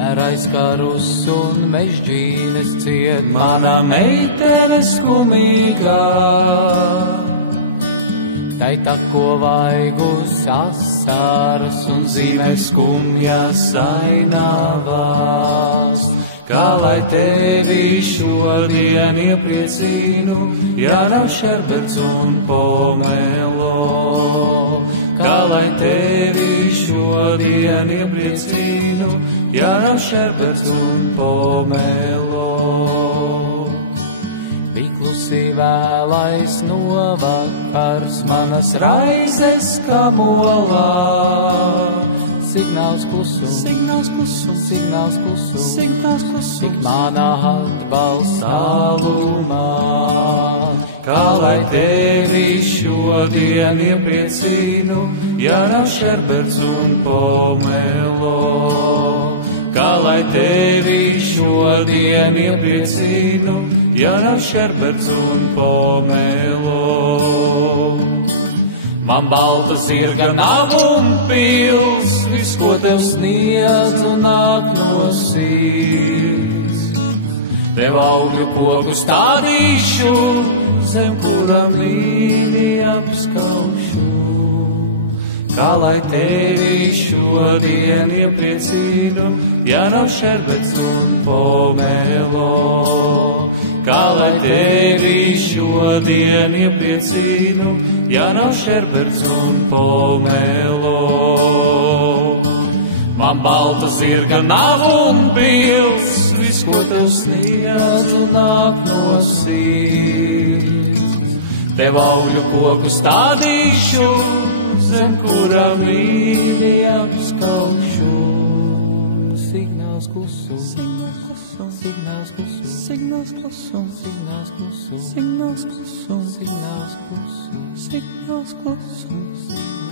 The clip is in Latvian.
Aizkarus un mežģīnes ciet, mana meitene skumīgā. Tai tako vaigus asaras un zīmes skumjas ainavās. Kā lai tevi šodien iepriecinu, ja nav šerbets un pomelo. Kā lai tevi šodien iepriecinu, ja nav šerbets un pomelo. Bija klusi vēlais novakars, manas raizes kamolā. Signāls klusums, signāls klusums, signāls klusums, signāls klusums, tik manā atbalsts tālumā. Kā lai tevi šodien iepriecinu, ja nav šerberts un pomelo. Kā lai tevi šodien iepriecinu, ja nav šerberts un pomelo. Man balta zirga nav un pils, viss, ko tev sniedz un nāk no sirds. Tev augļu koku stādīšu, zem kura mīļi apskaušu. Kā lai tevi šodien iepriecinu, ja nav šerbets un pomelo. Kā lai tevi šodien iepriecinu, ja nav šerbets un pomelo. Man balta zirga nav un pils, viss, ko tev sniedz un nāk no sirds. Tev augļu koku stādīšu, zem kura mīļi apskaušu. Signāls klusums, signāls klusums, signāls klusums, signāls klusums, signāls klusums, signāls klusums, signāls klusums, signāls klusums.